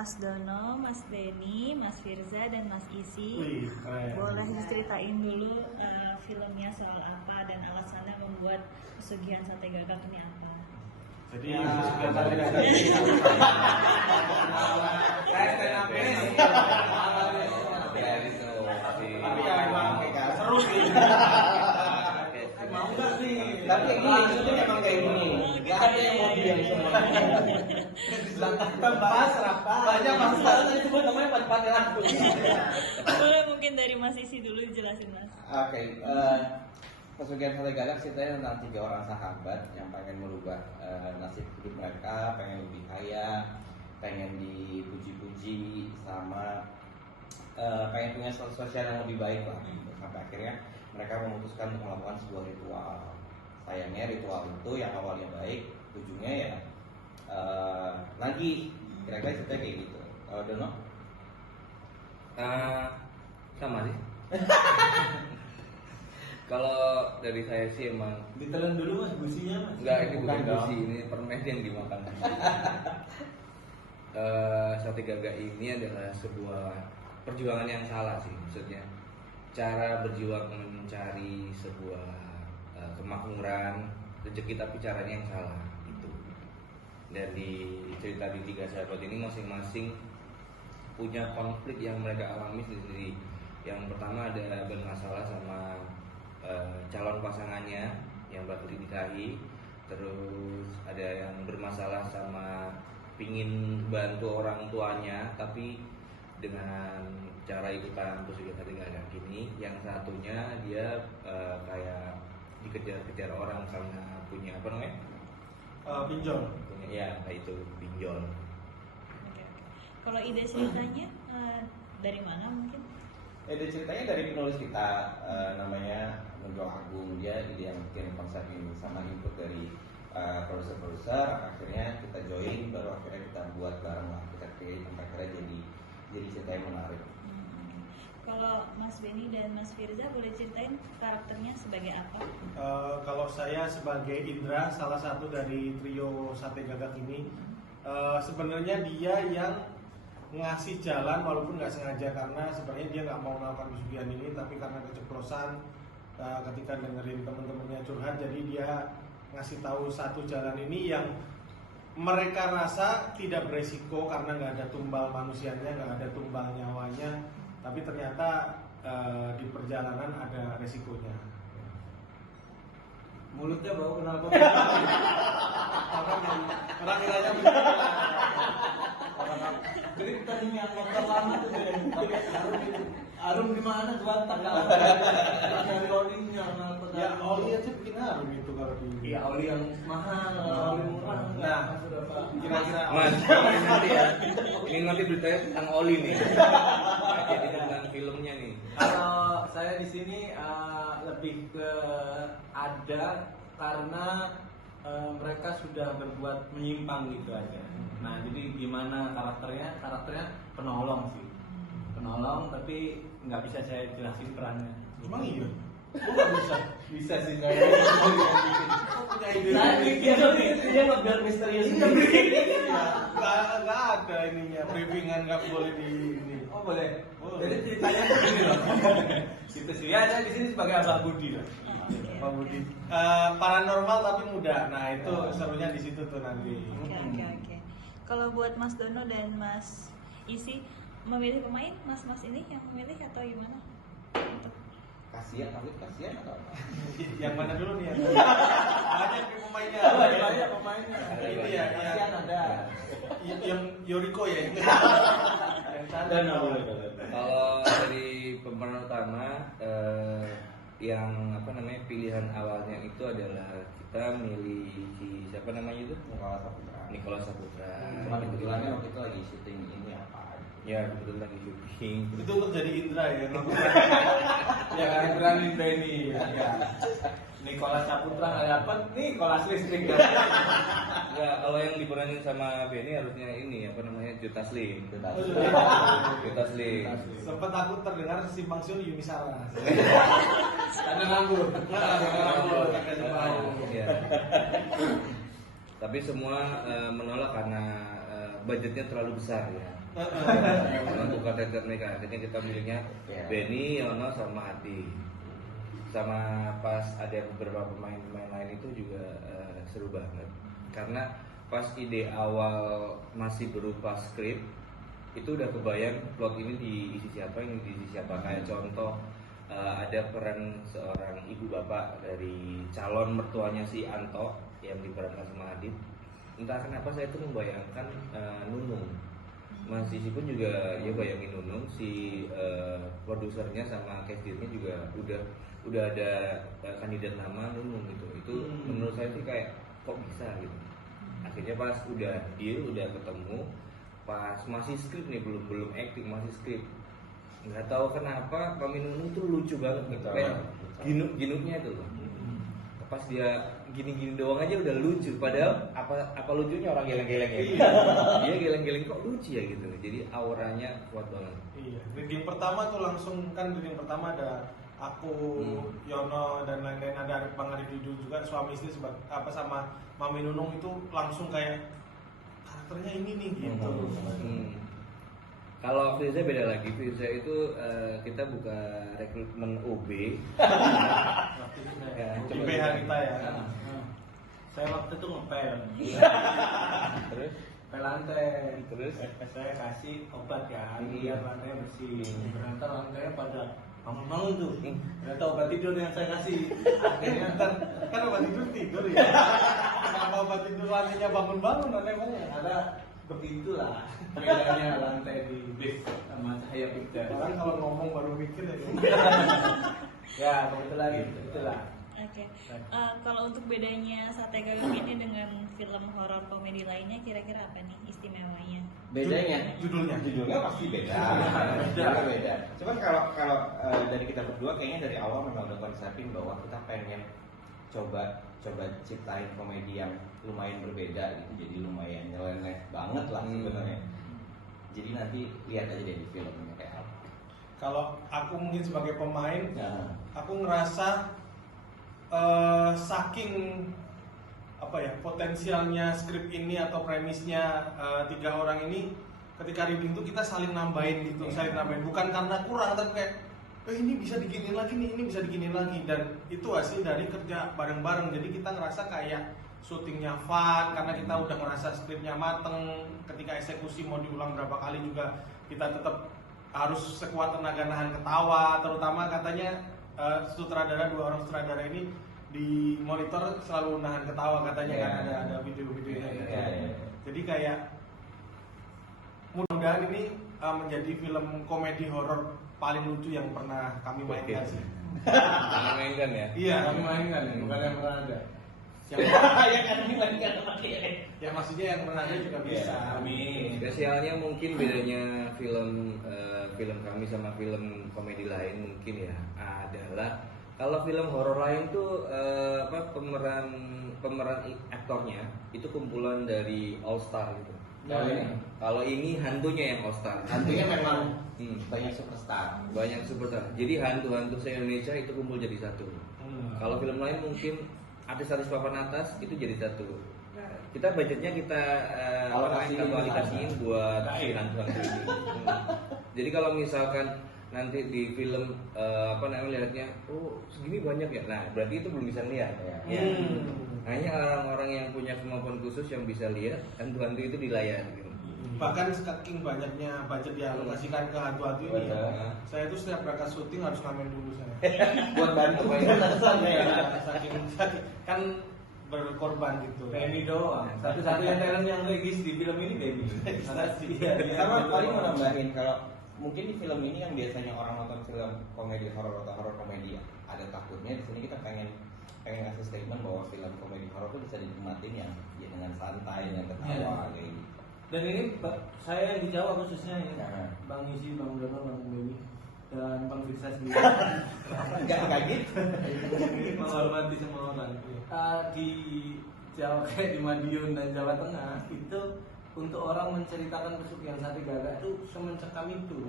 Mas Dono, Mas Denny, Mas Firza, dan Mas Isi. Wih, keren. Boleh diceritain dulu filmnya soal apa dan alasannya membuat Pesugihan Sate Gagak ini apa? Jadi Pesugihan Sate Gagak ini tapi ya emang seru sih. Mau nggak sih? Tapi ini maksudnya memang kayak gini. Gak ada yang mau bilang semua. Bahas apa? Banyak masalah. Tadi sebut namanya empat aku. Boleh mungkin dari Mas Isi dulu dijelasin, Mas. Oke, Pesugihan Sate Gagak ceritanya tentang 3 orang sahabat yang pengen merubah nasib hidup mereka, pengen lebih kaya, pengen dipuji-puji, sama pengen punya status sosial yang lebih baik lah. Sampai akhirnya mereka memutuskan untuk melakukan sebuah ritual. Sayangnya ritual itu yang awalnya baik, ujungnya ya lagi kira-kira ceritanya kayak gitu. Kalau Dono? Sama sih. Kalau dari saya sih emang Ditelan dulu Mas businya Mas. enggak, ini bukan dong. busi, ini permen yang dimakan. Sate Gagak ini adalah sebuah perjuangan yang salah sih, maksudnya cara berjuang mencari sebuah kemakmuran rezeki, tapi caranya yang salah itu. Dan di cerita di 3 sahabat ini masing-masing punya konflik yang mereka alami sendiri. Yang pertama ada bermasalah sama calon pasangannya yang bakal dinikahi, terus ada yang bermasalah sama pingin bantu orang tuanya tapi dengan cara ikutan Pesugihan Sate Gagak ini. Yang satunya dia kayak dikejar-kejar orang karena punya apa namanya? Pinjol. Punya ya kayak itu pinjol. Oke. Kalau ide ceritanya dari mana mungkin? Ide ceritanya dari penulis kita, namanya Nurul Agung. Dia yang bikin konsep ini sama input dari produser-produser. Akhirnya kita join, baru akhirnya kita buat bareng lah, kita create sampai akhirnya jadi cerita yang menarik. Kalau Mas Benny dan Mas Firza boleh ceritain karakternya sebagai apa? Kalau saya sebagai Indra, salah satu dari trio Sate Gagak ini, sebenarnya dia yang ngasih jalan walaupun nggak sengaja, karena sebenarnya dia nggak mau melakukan pesugihan ini, tapi karena keceplosan ketika dengerin teman-temannya curhat, jadi dia ngasih tahu satu jalan ini yang mereka rasa tidak beresiko karena nggak ada tumbal manusianya, nggak ada tumbal nyawanya, tapi ternyata di perjalanan ada resikonya. Mulutnya bau kenapa? Orang kiranya Jadi tadinya motor lama tuh harum gimana tuh tanggal dari olinya ya oli aja bikin harum itu kalau di. Iya, oli yang mahal, oli murah. Nah, kira-kira Mas, ini nanti ya. Ini nanti beritanya tentang oli nih. Jadi tentang filmnya nih. Kalau saya di sini lebih ke ada karena mereka sudah berbuat menyimpang gitu aja. Nah, jadi gimana karakternya? Karakternya penolong sih, penolong, tapi nggak bisa saya jelasin perannya. emang iya. Oh, nggak bisa. Bisa sih saya. Punya ide. Dia biar misterius. Nggak ada ininya, briefingan nggak boleh di ini. Oh boleh. Boleh. Jadi ceritanya begini loh. Gitu sih. Ya, saya di sini sebagai Abah Budi lah. Pak Budi. Paranormal tapi muda. Nah itu serunya di situ tuh nanti. Oke. Kalau buat Mas Dono dan Mas Isi memilih pemain, mas-mas ini yang memilih atau gimana? Untuk Kasihan atau apa? Yang mana dulu nih? Banyak nih pemainnya. Banyak pemainnya. Ini ya, Kasihan ada. yang Yoriko ya. Dan Kalau dari pemeran utama yang apa namanya pilihan awalnya itu adalah kita milih siapa namanya itu? Nicholas Saputra. Cuma kebetulannya waktu itu lagi syuting ini apa? Ya kebetulan lagi syuting. Itu untuk jadi Indra ya. Ya kan berani Benny. Ya. Nicholas Saputra nggak dapat, Nicholas listrik ya. Enggak, kalau yang diperanin sama Benny harusnya ini apa namanya Juta Slim. Juta Slim. Sempat aku terdengar simpang siur Yuni Sarah. Karena nganggur. Iya. Tapi semua menolak karena budgetnya terlalu besar ya. Untuk karakter mereka, akhirnya kita milihnya Benny, Yono, sama Adi. Sama pas ada beberapa pemain-pemain lain itu juga seru banget. Karena pas ide awal masih berupa skrip, itu udah kebayang plot ini diisi siapa, ini diisi siapa. Kayak contoh ada peran seorang ibu bapak dari calon mertuanya si Anto yang diperankan sama Adit. Entah kenapa saya tuh membayangkan Nunung. Mas Sisi pun juga ya bayangin Nunung, si produsernya sama castingnya juga udah ada kandidat nama Nunung gitu. Itu menurut saya sih kayak kok bisa gitu. Akhirnya pas udah deal, udah ketemu, pas masih skrip nih, belum acting, masih skrip. Nggak tahu kenapa Mami Nunung tuh lucu banget gitu. Kayak ginuknya itu loh. Pas dia gini-gini doang aja udah lucu, padahal apa lucunya orang geleng-geleng ya. Dia geleng-geleng kok lucu ya gitu. Jadi auranya kuat banget. Iya, reading pertama tuh langsung kan reading pertama ada aku, Yono dan lain-lain, ada Bang Arif Yudu juga suami istri sama Mami Nunung itu langsung kayak karakternya ini nih gitu. Kalau Firza beda lagi, Firza itu kita buka rekrutmen OB. Ya, di PH kita ya. Saya waktu itu ngepel. Terus Pel lantai. Terus? Saya kasih obat ya, biar lantainya bersih. Ternyata lantainya pada bangun-bangun tuh. Ternyata obat tidur yang saya kasih. Akhirnya Kan obat tidur ya. Kenapa obat tidur lantainya bangun-bangun aneh banget. ada begitulah bedanya lantai di bis sama Cahaya Picture. Orang kalau ngomong baru mikir ya. Ya kebetulan itulah. Oke. Kalau untuk bedanya Sate Gagak ini dengan film horor komedi lainnya, kira-kira apa nih istimewanya? Bedanya Judulnya pasti beda. Beda. Cuman kalau dari kita berdua kayaknya dari awal memang udah konsepin bahwa kita pengen coba ciptain komedi yang lumayan berbeda gitu, jadi lumayan nyeleneh banget lah sebenarnya. Jadi nanti lihat aja deh di filmnya kayak apa. Kalau aku mungkin sebagai pemain, aku ngerasa saking apa ya potensialnya skrip ini atau premisnya tiga orang ini, ketika reading tuh kita saling nambahin gitu, saling nambahin, bukan karena kurang tapi kayak ini bisa diginin lagi nih, ini bisa diginin lagi, dan itu hasil dari kerja bareng-bareng. Jadi kita ngerasa kayak syutingnya fun karena kita udah ngerasa skripnya mateng. Ketika eksekusi mau diulang berapa kali juga kita tetap harus sekuat tenaga nahan ketawa. Terutama katanya dua orang sutradara ini di monitor selalu nahan ketawa katanya kan, ada video-videonya gitu. Jadi kayak mudah-mudahan ini menjadi film komedi horor paling lucu yang pernah kami mainkan sih. Kami mainkan ya. Iya, Kami mainkan ya, bukan yang pernah ada. Ya kan dimainkan sama dia. Ya maksudnya yang pernah ada juga bisa. Amin. Spesialnya mungkin bedanya film kami sama film komedi lain mungkin ya adalah kalau film horor lain tuh pemeran aktornya itu kumpulan dari all star gitu. Kalau ini hantunya yang all star. Hantunya memang banyak superstar. Banyak superstar. Jadi hantu-hantu se-Indonesia itu kumpul jadi satu. Kalau film lain mungkin artis-artis papan atas itu jadi satu. Kita budgetnya kita alokasiin buat si hantu-hantu ini. Jadi kalau misalkan nanti di film lihatnya segini banyak ya, nah berarti itu belum bisa lihat ya. Hanya orang-orang yang punya kemampuan khusus yang bisa lihat hantu-hantu itu di layar gitu. Bahkan saking banyaknya budget dialokasikan ke hantu-hantu ini ya, saya tuh setiap berangkat syuting harus ngamen dulu saya. Buat bantu pemanasan ya. Saking kan berkorban gitu. Benny doang. Satu-satunya talent yang regis di film ini Benny. Sama paling mau nambahin kalau mungkin di film ini kan biasanya orang nonton film komedi horor atau horor komedi ada takutnya, di sini kita pengen ngasih statement bahwa film komedi horor itu bisa dinikmatin yang ya dengan santai, dengan ketawa kayak gitu. Dan ini saya yang di Jawa khususnya ya. Nah. Bang Isi, Bang Dono, Bang Benny dan Bang Firsa sendiri. Enggak gitu. Menghormati semua orang. Di Jawa kayak di Madiun dan Jawa Tengah itu untuk orang menceritakan pesugihan Sate Gagak itu semencekam itu.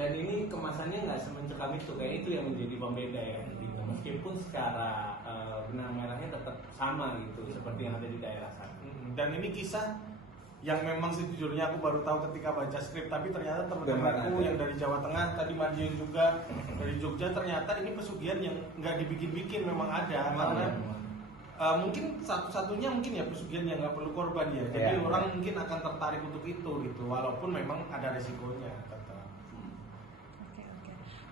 Dan ini kemasannya nggak semencekam itu, kayak itu yang menjadi pembeda ya. Gitu. Meskipun secara benang merahnya tetap sama gitu, seperti yang ada di daerah sana. Dan ini kisah yang memang sejujurnya aku baru tahu ketika baca skrip, tapi ternyata teman-temanku yang dari Jawa Tengah, tadi Madiun juga dari Jogja, ternyata ini pesugihan yang nggak dibikin-bikin, memang ada. Karena mungkin satu-satunya mungkin ya pesugihan yang nggak perlu korban ya, jadi orang mungkin akan tertarik untuk itu gitu, walaupun memang ada resikonya. Oke.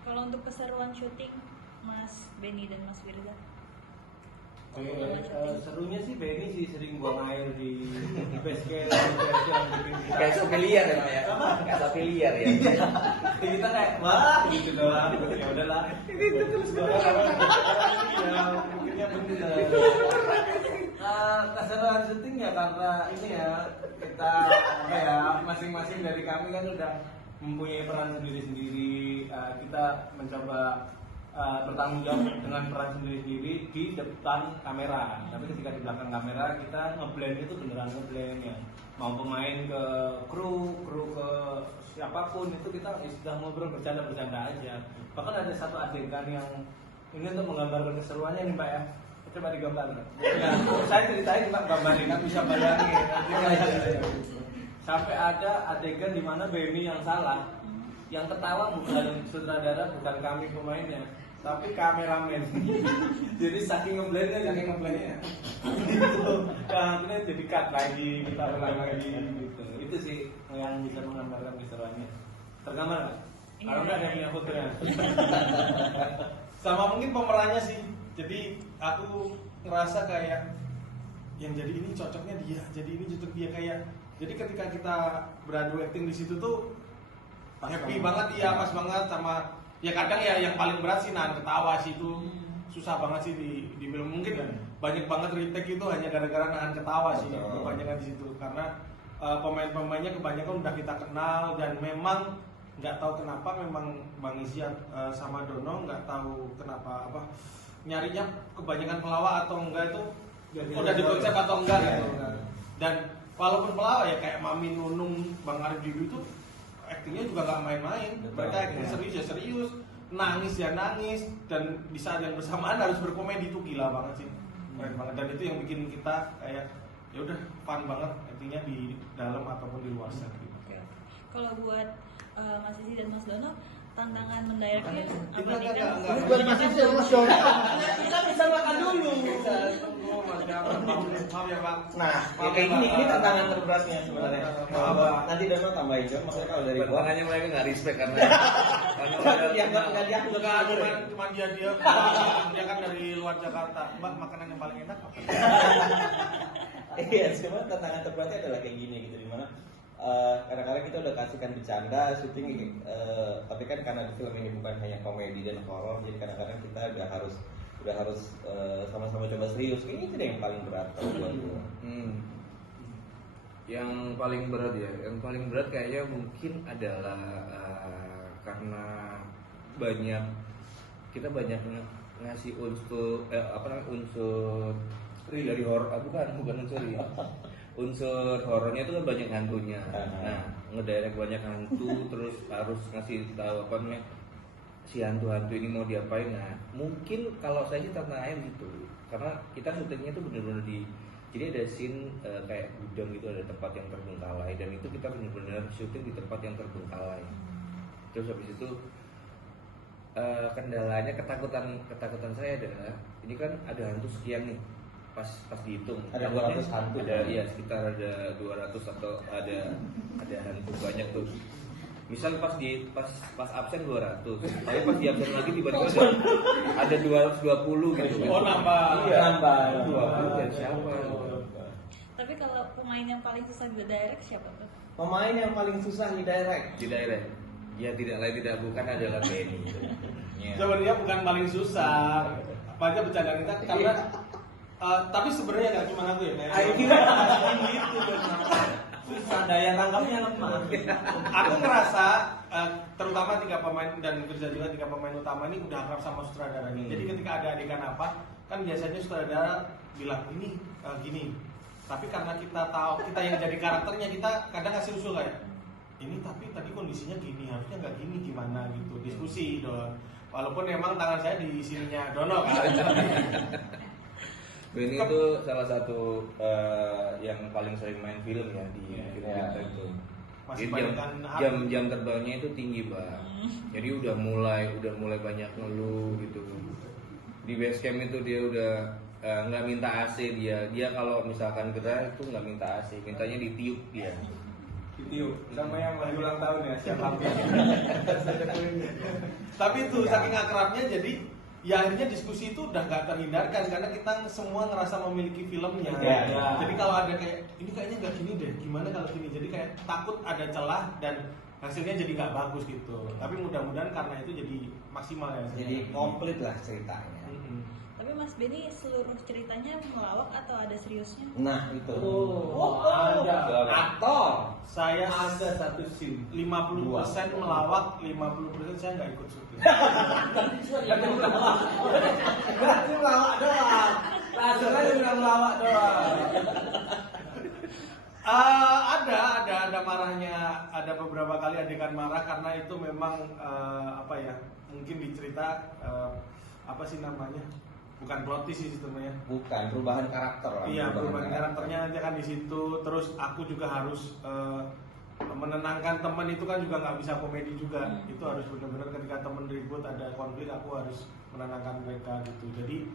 Kalau untuk keseruan syuting Mas Benny dan Mas Firza? Serunya sih Benny sih sering buang air di base camp, Kayak sopiliar ya Pak ya? Kayak sopiliar ya? kita kayak wah gitu doang, ya udahlah. Itu terus mungkinnya bener. Keseruan syuting ya karena ini ya kita apa ya masing-masing dari kami kan udah mempunyai peran sendiri-sendiri. Kita mencoba bertanggung jawab dengan peran sendiri-sendiri di depan kamera. Tapi ketika di belakang kamera kita ngeblend itu beneran ngeblend ya. Mau pemain ke kru ke siapapun itu kita sudah ngobrol bercanda aja. Bahkan ada satu adegan yang ini untuk menggambarkan keseruannya nih Pak ya. Coba digambar. Ya, saya ceritain Pak, gambarin kan bisa bayangin. Sampai ada adegan di mana Benny yang salah. Yang ketawa bukan sutradara, bukan kami pemainnya, tapi kameramen. Jadi saking ngeblendnya. Gitu. Nah, akhirnya jadi cut lagi, kita ulang lagi gitu. Itu sih yang bisa menggambarkan keseruannya. Tergambar nggak? Kalau nggak ada yang punya fotonya. Sama mungkin pemerannya sih. Jadi aku ngerasa kayak yang jadi ini cocoknya dia, jadi ini cocok dia kayak. Jadi ketika kita beradu acting di situ tuh happy banget, iya pas banget sama ya kadang ya yang paling berat sih nahan ketawa sih itu susah banget sih di film, mungkin banyak banget retake itu hanya gara-gara nahan ketawa sih kebanyakan di situ karena pemain-pemainnya kebanyakan udah kita kenal dan memang nggak tahu kenapa memang Bang Isian sama Dono nggak tahu kenapa apa nyarinya kebanyakan pelawak atau enggak itu udah dikonsep atau enggak gitu dan walaupun pelawak ya kayak Mami Nunung, Bang Arif Bibi itu aktingnya juga nggak main-main, mereka akting serius ya serius, nangis ya nangis, dan di saat yang bersamaan harus berkomedi itu gila banget sih, keren banget, dan itu yang bikin kita kayak ya udah fun banget aktingnya di dalam ataupun di luar set. Oke. Kalau buat Mas Isi dan Mas Dono, tantangan mendirectnya apa nih kan? Buat Mas Isi dan Mas Dono. Kita bisa makan dulu. Maaf ya Pak. Nah, ya kayak gini, ini tantangan terberatnya sebenarnya. Nanti Dono tambahin John, maksudnya kalau dari gua. Makanya mereka nggak respect karena yang nggak diatur Cuma dia kan dari luar Jakarta. Mbak, makanan yang paling enak apa? Iya, sebenarnya tantangan terberatnya adalah kayak gini gitu, dimana kadang-kadang kita udah kasihkan bercanda syuting, tapi kan karena film ini bukan hanya komedi dan horor, jadi kadang-kadang kita udah harus sama-sama coba serius. Ini itu yang paling berat kalau buat gue. Yang paling berat ya, yang paling berat kayaknya mungkin adalah karena kita banyak ngasih unsur unsur dari horor, bukan unsur ya. Unsur horornya itu kan banyak hantunya. Nah, ngedirect banyak hantu terus harus ngasih tahu apa namanya si hantu-hantu ini mau diapain. Nah, mungkin kalau saya sih tantangannya gitu. Karena kita syutingnya tuh bener-bener jadi ada scene kayak gudang gitu, ada tempat yang terbengkalai dan itu kita bener-bener syuting di tempat yang terbengkalai. Terus habis itu kendalanya ketakutan saya adalah ini kan ada hantu sekian nih. Pas dihitung ada 200 hantu, ada iya sekitar ada 200 atau ada hantu banyak tuh. Misal pas absen 200, tapi pas di absen lagi tiba-tiba ada 220 gitu. Oh nambah. Iya, nambah 20 dari siapa? Tapi kalau pemain yang paling susah di direct siapa tuh? Pemain yang paling susah di direct. Ya tidak lain tidak bukan adalah Benny. Sebenarnya bukan paling susah. Apa aja bercanda kita karena tapi sebenarnya nggak cuma aku ya. Ini itu susah, daya tangkapnya lemah. Aku ngerasa terutama 3 pemain dan kerja juga 3 pemain utama ini udah akrab sama sutradaranya. Jadi ketika ada adegan apa, kan biasanya sutradara bilang ini gini. Tapi karena kita tahu kita yang jadi karakternya, kita kadang ngasih usul kayak ini tapi tadi kondisinya gini, harusnya nggak gini, gimana gitu, diskusi doang. Walaupun memang tangan saya di sininya Dono kan. Benny itu salah satu yang paling sering main film ya di film kita itu. Masih Jadi banyak jam terbangnya itu tinggi, Pak. Jadi udah mulai banyak ngeluh gitu. Di base camp itu dia udah nggak minta AC dia kalau misalkan gerah itu nggak minta AC, mintanya ditiup dia. Ditiup sama yang lagi ulang tahun ya siapa? Tapi itu saking akrabnya jadi ya akhirnya diskusi itu udah nggak terhindarkan karena kita semua ngerasa memiliki filmnya. Ya. Jadi kalau ada kayak ini kayaknya nggak gini deh, gimana kalau gini? Jadi kayak takut ada celah dan hasilnya jadi nggak bagus gitu. Tapi mudah-mudahan karena itu jadi maksimal ya. Jadi komplit lah ceritanya. Tapi Mas Benny seluruh ceritanya melawak atau ada seriusnya? Nah itu. Ada. Aktor. Saya Ada satu scene. 50% melawak, 50% saya nggak ikut syuting. Berarti melawak doang. Langsung aja bilang melawak doang. Ada marahnya, ada beberapa kali adegan marah karena itu memang apa ya, mungkin dicerita apa sih namanya, bukan plot twist sih sebenarnya. Bukan perubahan karakter lah. Iya, perubahan karakternya nanti kan di situ. Terus aku juga harus menenangkan teman, itu kan juga nggak bisa komedi juga. Itu harus benar-benar ketika teman ribut ada konflik, aku harus menenangkan mereka gitu. Jadi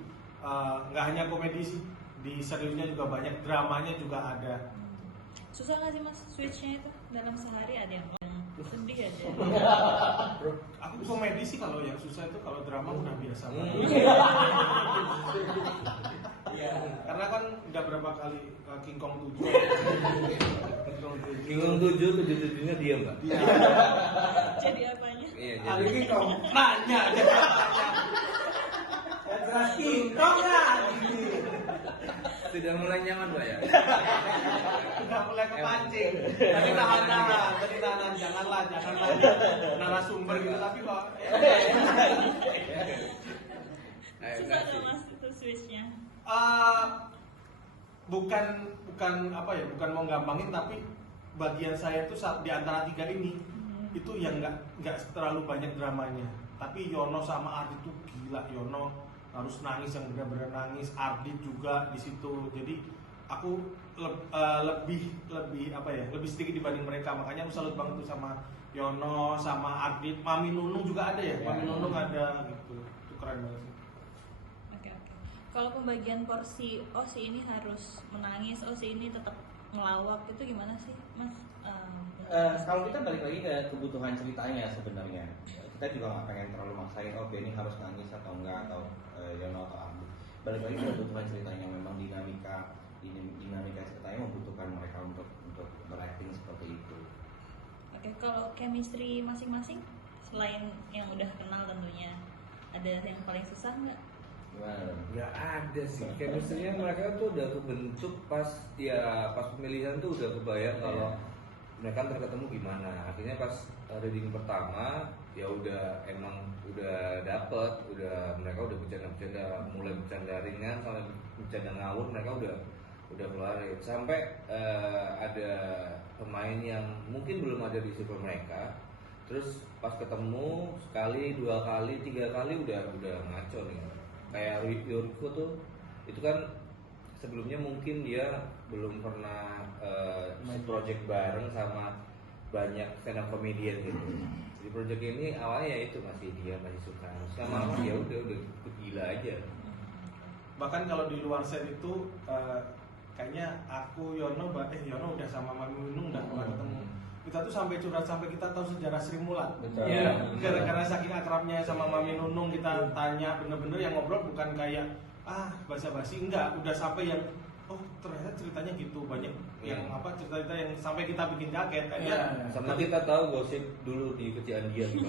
nggak hanya komedi sih, di seriusnya juga banyak, dramanya juga ada. Susah nggak sih Mas switchnya itu dalam sehari? Ada yang sedih aja. Aku komedi sih, kalau yang susah itu kalau drama udah biasa banget. Karena kan udah berapa kali King Kong 7. King Kong 7-7-nya dia, Mbak. Jadi apanya? Iya, Ada jadi King Kong. Nanya aja. Ya jelas King Kong kan. sudah mulai nyaman, Mbak ya. Udah mulai kepancing. Tadi tahan, janganlah narasumber gitu, tapi kok Susah nggak Mas itu switchnya? bukan apa ya, bukan mau gampangin, tapi bagian saya tuh di antara tiga ini itu yang nggak terlalu banyak dramanya. Tapi Yono sama Ardit tuh gila. Yono harus nangis yang benar-benar nangis, Ardit juga di situ. Jadi aku lebih apa ya, lebih sedikit dibanding mereka. Makanya aku salut banget tuh sama Yono, sama Ardit. Mami Nunung juga ada ya, Mami Nunung ada gitu. Itu keren banget sih. Oke. Kalau pembagian porsi, oh si ini harus menangis, oh si ini tetap ngelawak, itu gimana sih Mas? Kalau kita balik lagi ke kebutuhan ceritanya sebenarnya, kita juga nggak pengen terlalu maksain oh Benny harus nangis atau enggak, atau Yono atau Ardi. Balik lagi ke kebutuhan ceritanya, memang dinamika ceritanya membutuhkan mereka untuk berakting seperti itu. Oke, kalau chemistry masing-masing selain yang udah kenal tentunya, ada yang paling susah nggak? Gimana? Nggak ada sih, chemistry-nya mereka tuh udah kebentuk pas pemilihan tuh udah kebayang kalau mereka ntar ketemu gimana. Akhirnya pas reading pertama ya udah dapet, mereka udah bercanda mulai bercanda ringan sampai bercanda ngawur, mereka udah keluarin sampai ada pemain yang mungkin belum ada di circle mereka, terus pas ketemu sekali, 2 kali, 3 kali udah ngaco nih. Kayak Yoriko tuh itu kan sebelumnya mungkin dia belum pernah project bareng sama banyak stand up comedian gitu. Di project ini awalnya ya itu masih suka, lama-lama ya udah gila aja. Bahkan kalau di luar set itu kayaknya aku Yono udah sama Mami Nunung udah pernah ketemu. Kita tuh sampai curhat, sampai kita tahu sejarah Sri Mulat. Betul. Gara-gara saking akrabnya sama Mami Nunung, kita tanya bener-bener yang ngobrol, bukan kayak basa-basi, enggak, udah sampai yang oh ternyata ceritanya gitu, banyak yang cerita-cerita yang sampai kita bikin kaget kan ya. Sama kita tahu gosip dulu di kecian dia gitu.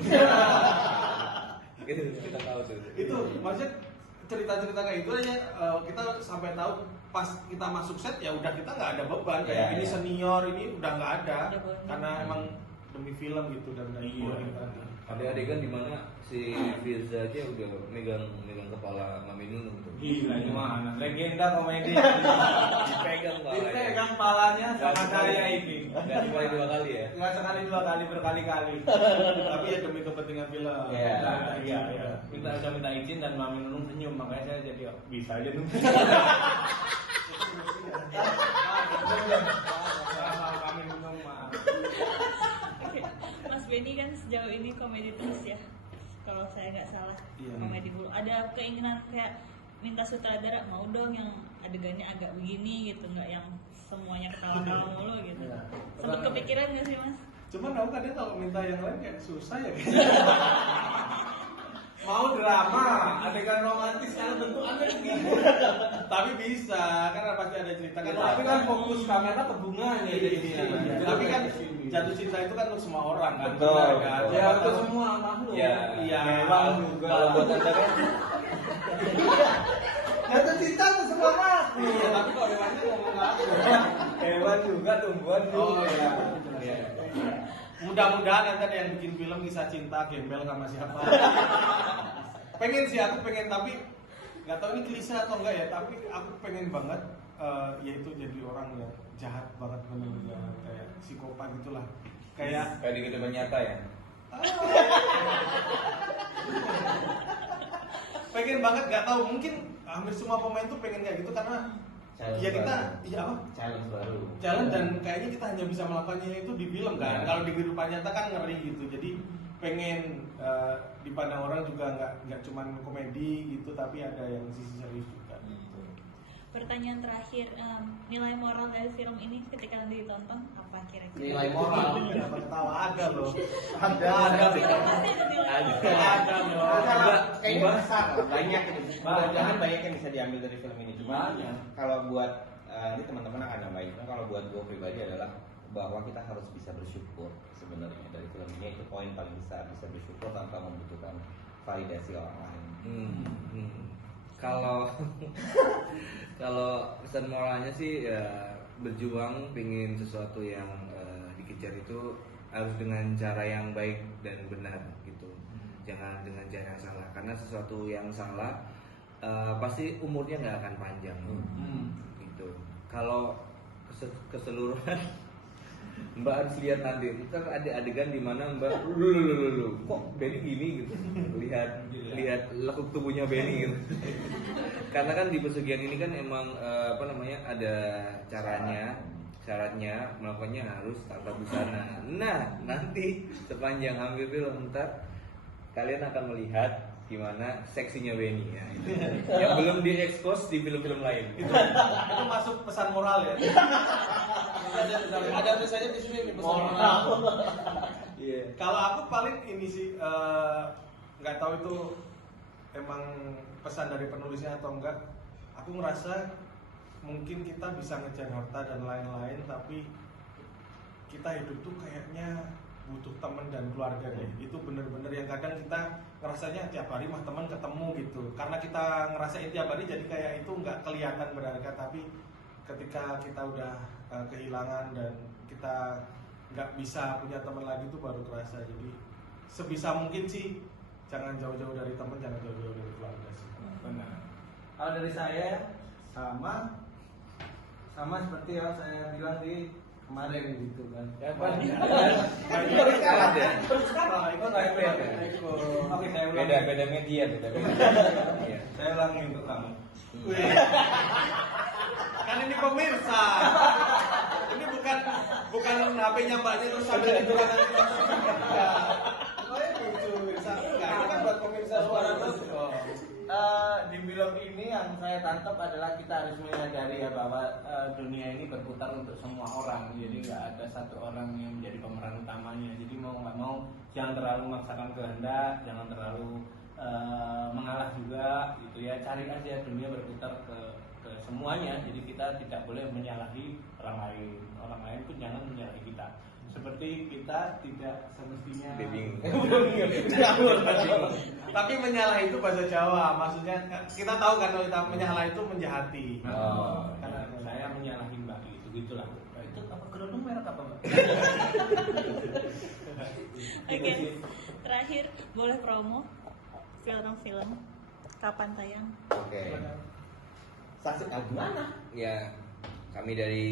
Kita tahu tuh. Itu maksudnya cerita-cerita kayak itu aja kita sampai tahu pas kita masuk set ya udah kita nggak ada beban kayak ini senior ini udah nggak ada, karena emang demi film gitu dan dari Iya. Ada adegan di mana si Firza aja udah megang kepala Mami Nunung tuh. Gila gimana? Legenda komedi. Dipegang kepalanya. Dipegang palanya sama saya ini. Nggak cuma 2 kali ya. Nggak sekali 2 kali berkali-kali. Tapi ya demi kepentingan film. Iya. Nah, iya. Minta izin dan Mami Nunung senyum, makanya saya jadi bisa aja nunggu. Mami Nunung maaf. Oke. Mas Benny kan sejauh ini komedi terus ya, kalau saya nggak salah. Iya. Komedi dulu. Ada keinginan kayak minta sutradara mau dong yang adegannya agak begini gitu, nggak yang semuanya ketawa-tawa mulu gitu. Iya. Sempet kepikiran nggak sih Mas? Cuman aku kadang kalau minta yang lain kayak susah ya. Mau drama, adegan romantis karena bentukannya begini. Tapi bisa, karena pasti ada cerita kan. Tapi kan fokus kamera ke bunganya jadinya. Tapi kan jatuh cinta itu kan untuk semua orang kan. Betul, Benar kan? betul. Ya untuk semua makhluk. Ya, Iya. Hewan juga. Kalau buat anda kan, Jatuh cinta untuk semua makhluk. Iya, tapi kalau hewannya ngomong aku. Hewan juga, tumbuhan juga. Oh iya. Mudah-mudahan nanti ada yang bikin film kisah cinta gembel sama siapa. Pengen sih, aku pengen, tapi nggak tahu ini klise atau enggak ya. Tapi aku pengen banget, yaitu jadi orang yang jahat banget, benar-benar kayak psikopat gitulah. Kayak kayak di kehidupan nyata ya. pengen banget, nggak tahu, mungkin hampir semua pemain tuh pengen kayak gitu karena Challenge ya kita, baru. ya apa? Challenge baru. Challenge, dan kayaknya kita hanya bisa melakukannya itu di film kan. Ya. Kalau di kehidupan nyata kan ngeri gitu. Jadi pengen dipandang orang juga nggak cuman komedi gitu, tapi ada yang sisi serius juga. Gitu. Pertanyaan terakhir, nilai moral dari film ini ketika nanti ditonton apa kira-kira? Nilai moral. Kenapa ketawa? Ada loh. Pasti ada nilai moral. Ada loh. Kayaknya besar, banyak itu. Mudah-mudahan banyak yang bisa diambil dari film ini. Cuma Banyak. kalau buat ini teman-teman akan nambahin. Kalau buat gue pribadi adalah bahwa kita harus bisa bersyukur sebenarnya dari film ini, itu poin paling besar, bisa bersyukur tanpa membutuhkan validasi orang lain. Kalau kalau pesan moralnya sih ya, berjuang pingin sesuatu yang dikejar itu harus dengan cara yang baik dan benar gitu. Jangan dengan cara yang salah, karena sesuatu yang salah pasti umurnya nggak akan panjang gitu. Kalau keseluruhan Mbak harus lihat nanti, ntar ada adegan di mana Mbak lu kok Benny gini gitu, lihat lekuk tubuhnya Benny gitu. Karena kan di pesugihan ini kan emang ada syaratnya melakukannya harus tanpa busana. Nah nanti sepanjang hampir film ntar kalian akan melihat gimana seksinya Benny ya, itu yang belum diekspos di film-film lain. Itu masuk pesan moral ya. Ada tulisannya di sini nih, pesan Moral. Iya. Kalau aku paling ini sih, nggak tahu itu emang pesan dari penulisnya atau enggak. Aku ngerasa mungkin kita bisa ngejar harta dan lain-lain, tapi kita hidup tuh kayaknya butuh teman dan keluarga deh. Itu bener-bener yang kadang kita ngerasanya tiap hari mah teman ketemu gitu. Karena kita ngerasain tiap hari jadi kayak itu nggak kelihatan berharga, tapi ketika kita udah kehilangan dan kita nggak bisa punya teman lagi tuh baru kerasa. Jadi sebisa mungkin sih jangan jauh-jauh dari teman, jangan jauh-jauh dari keluarga sih. Benar. Kalau dari saya sama seperti yang saya bilang di kemarin gitu kan. Ada. Oke, saya ulang. Beda media. Iya. Saya ulangi untuk kamu. Wih. Kan ini pemirsa. Ini bukan HP-nya mbaknya terus sambil itu kan. Ini kan buat pemirsa suara terus. Di film ini yang saya tangkap adalah kita harus menyadari ya bahwa dunia ini berputar untuk semua orang. Jadi nggak ada satu orang yang menjadi pemeran utamanya. Jadi mau nggak mau jangan terlalu memaksakan kehendak, jangan terlalu mengalah juga gitu ya. Cari aja, dunia berputar ke semuanya. Jadi kita tidak boleh menyalahi orang lain. Orang lain pun jangan menyalahi kita. Seperti kita tidak semestinya Tapi menyalah itu bahasa Jawa, maksudnya kita tahu kan kalau kita menyalah itu menjahati. Karena saya menyalahi Mbak gitu gitulah. Itu apa kerudung merek apa Mbak? Oke, terakhir boleh promo film-film kapan tayang? Oke. Saksi gimana? Ya, kami dari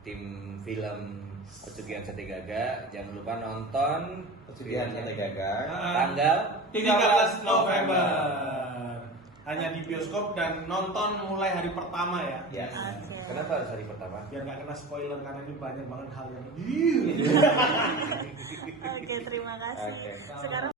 tim film Pesugihan Sate Gaga, jangan lupa nonton Pesugihan Sate Gaga. tanggal 13 November. Hanya di bioskop dan nonton mulai hari pertama ya. Yes. Oke. Kenapa harus hari pertama? Biar nggak kena spoiler karena ini banyak banget hal yang Oke, terima kasih. Oke. Sekarang